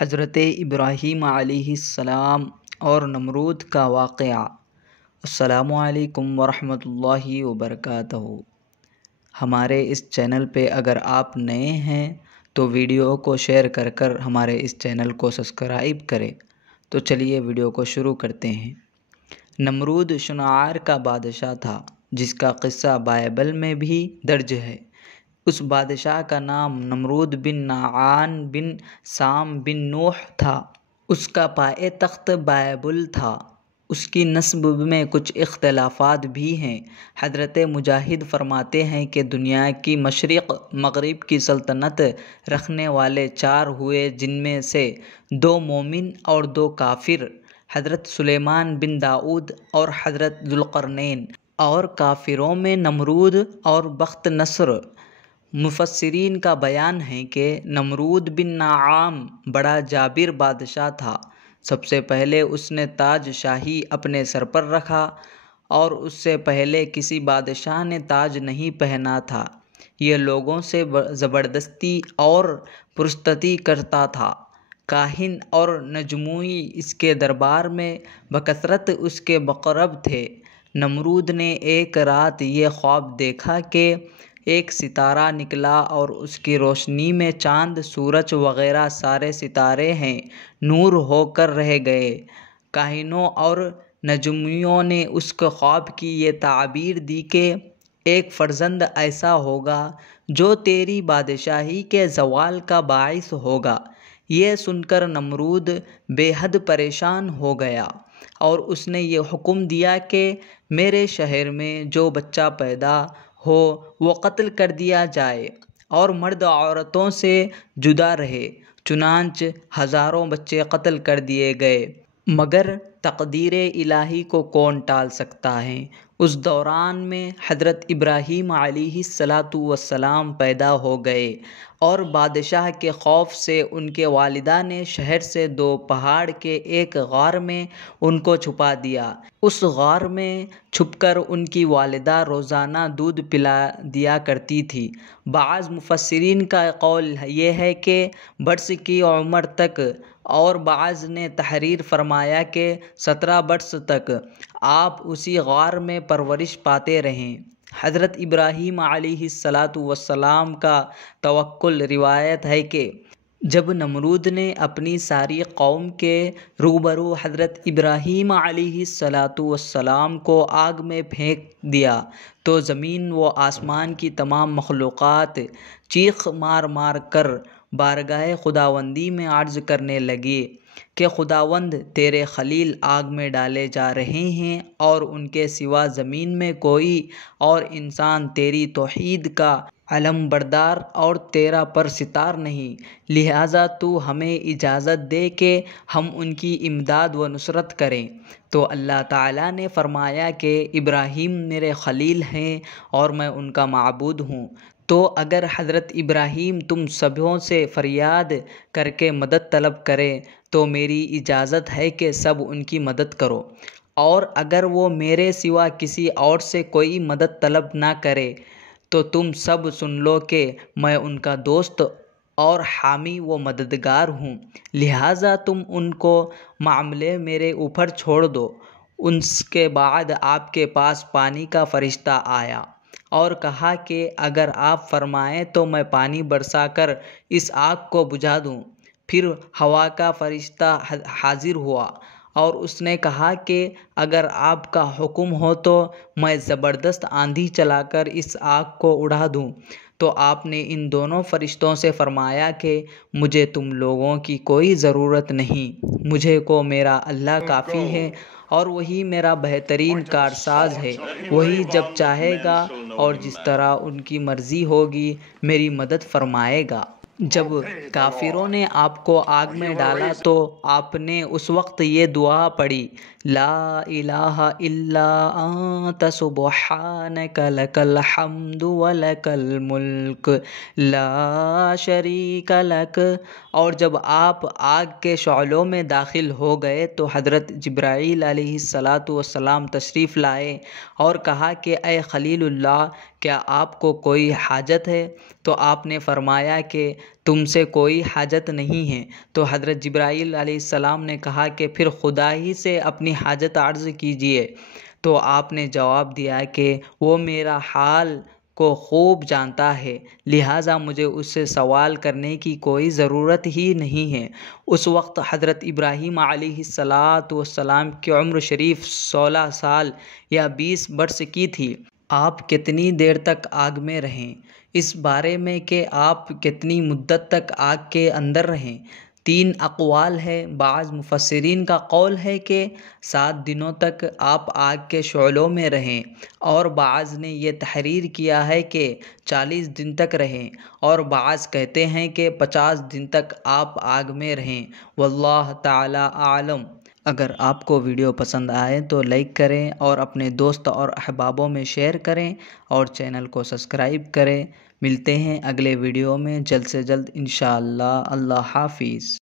حضرت ابراہیم علیہ السلام اور نمرود کا واقعہ۔ السلام علیکم ورحمۃ اللہ وبرکاتہ۔ ہمارے اس چینل پہ اگر آپ نئے ہیں تو ویڈیو کو شیئر کر ہمارے اس چینل کو سبسکرائب کریں۔ تو چلیے ویڈیو کو شروع کرتے ہیں۔ نمرود شنعار کا بادشاہ تھا جس کا قصہ بائبل میں بھی درج ہے۔ اس بادشاہ کا نام نمرود بن نعان بن سام بن نوح تھا۔ اس کا پائے تخت بابل تھا۔ اس کی نسب میں کچھ اختلافات بھی ہیں۔ حضرت مجاہد فرماتے ہیں کہ دنیا کی مشرق مغرب کی سلطنت رکھنے والے 4 ہوئے، جن میں سے 2 مومن اور 2 کافر، حضرت سلیمان بن داؤد اور حضرت ذوالقرنین، اور کافروں میں نمرود اور بخت نصر۔ مفسرین کا بیان ہے کہ نمرود بن نعام بڑا جابر بادشاہ تھا۔ سب سے پہلے اس نے تاج شاہی اپنے سر پر رکھا اور اس سے پہلے کسی بادشاہ نے تاج نہیں پہنا تھا۔ یہ لوگوں سے زبردستی اور پرستتی کرتا تھا۔ کاہن اور نجومی اس کے دربار میں بکثرت اس کے مقرب تھے۔ نمرود نے ایک رات یہ خواب دیکھا کہ ایک ستارہ نکلا اور اس کی روشنی میں چاند، سورج وغیرہ سارے ستارے ہیں نور ہو کر رہ گئے۔ کاہنوں اور نجومیوں نے اس کے خواب کی یہ تعبیر دی کہ ایک فرزند ایسا ہوگا جو تیری بادشاہی کے زوال کا باعث ہوگا۔ یہ سن کر نمرود بے حد پریشان ہو گیا اور اس نے یہ حکم دیا کہ میرے شہر میں جو بچہ پیدا ہو وہ قتل کر دیا جائے اور مرد عورتوں سے جدا رہے۔ چنانچہ ہزاروں بچے قتل کر دیے گئے، مگر تقدیر الہی کو کون ٹال سکتا ہے۔ اس دوران میں حضرت ابراہیم علیہ السلام پیدا ہو گئے اور بادشاہ کے خوف سے ان کے والدہ نے شہر سے 2 پہاڑ کے ایک غار میں ان کو چھپا دیا۔ اس غار میں چھپ کر ان کی والدہ روزانہ دودھ پلا دیا کرتی تھی۔ بعض مفسرین کا قول یہ ہے کہ برس کی عمر تک، اور بعض نے تحریر فرمایا کہ 17 برس تک آپ اسی غار میں پرورش پاتے رہیں۔ حضرت ابراہیم علیہ السلام کا توکل روایت ہے کہ جب نمرود نے اپنی ساری قوم کے روبرو حضرت ابراہیم علیہ السلام کو آگ میں پھینک دیا تو زمین و آسمان کی تمام مخلوقات چیخ مار مار کر بارگاہ خداوندی میں عرض کرنے لگی کہ خداوند، تیرے خلیل آگ میں ڈالے جا رہے ہیں اور ان کے سوا زمین میں کوئی اور انسان تیری توحید کا علم بردار اور تیرا پرستار نہیں، لہٰذا تو ہمیں اجازت دے کہ ہم ان کی امداد و نصرت کریں۔ تو اللہ تعالیٰ نے فرمایا کہ ابراہیم میرے خلیل ہیں اور میں ان کا معبود ہوں۔ تو اگر حضرت ابراہیم تم سبھوں سے فریاد کر کے مدد طلب کریں تو میری اجازت ہے کہ سب ان کی مدد کرو، اور اگر وہ میرے سوا کسی اور سے کوئی مدد طلب نہ کرے تو تم سب سن لو کہ میں ان کا دوست اور حامی و مددگار ہوں، لہٰذا تم ان کو معاملے میرے اوپر چھوڑ دو۔ اس کے بعد آپ کے پاس پانی کا فرشتہ آیا اور کہا کہ اگر آپ فرمائیں تو میں پانی برسا کر اس آگ کو بجھا دوں۔ پھر ہوا کا فرشتہ حاضر ہوا اور اس نے کہا کہ اگر آپ کا حکم ہو تو میں زبردست آندھی چلا کر اس آگ کو اڑا دوں۔ تو آپ نے ان دونوں فرشتوں سے فرمایا کہ مجھے تم لوگوں کی کوئی ضرورت نہیں، مجھے کو میرا اللہ کافی ہے اور وہی میرا بہترین کارساز ہے۔ وہی جب چاہے گا اور جس طرح ان کی مرضی ہوگی میری مدد فرمائے گا۔ جب کافروں نے آپ کو آگ میں ڈالا تو آپ نے اس وقت یہ دعا پڑھی، لا الہ الا انت سبحانک لک الحمد ولک الملک لا شریک لک۔ اور جب آپ آگ کے شعلوں میں داخل ہو گئے تو حضرت جبرائیل علیہ السلام تشریف لائے اور کہا کہ اے خلیل اللہ، کیا آپ کو کوئی حاجت ہے؟ تو آپ نے فرمایا کہ تم سے کوئی حاجت نہیں ہے۔ تو حضرت جبرائیل علیہ السلام نے کہا کہ پھر خدا ہی سے اپنی حاجت عرض کیجیے۔ تو آپ نے جواب دیا کہ وہ میرا حال کو خوب جانتا ہے، لہٰذا مجھے اس سے سوال کرنے کی کوئی ضرورت ہی نہیں ہے۔ اس وقت حضرت ابراہیم علیہ السلام کی عمر شریف 16 سال یا 20 برس کی تھی۔ آپ کتنی دیر تک آگ میں رہیں؟ اس بارے میں کہ آپ کتنی مدت تک آگ کے اندر رہیں، 3 اقوال ہے۔ بعض مفسرین کا قول ہے کہ 7 دنوں تک آپ آگ کے شعلوں میں رہیں، اور بعض نے یہ تحریر کیا ہے کہ 40 دن تک رہیں، اور بعض کہتے ہیں کہ 50 دن تک آپ آگ میں رہیں۔ واللہ تعالی اعلم۔ اگر آپ کو ویڈیو پسند آئے تو لائک کریں اور اپنے دوست اور احبابوں میں شیئر کریں اور چینل کو سبسکرائب کریں۔ ملتے ہیں اگلے ویڈیو میں جلد سے جلد انشاءاللہ۔ اللہ حافظ۔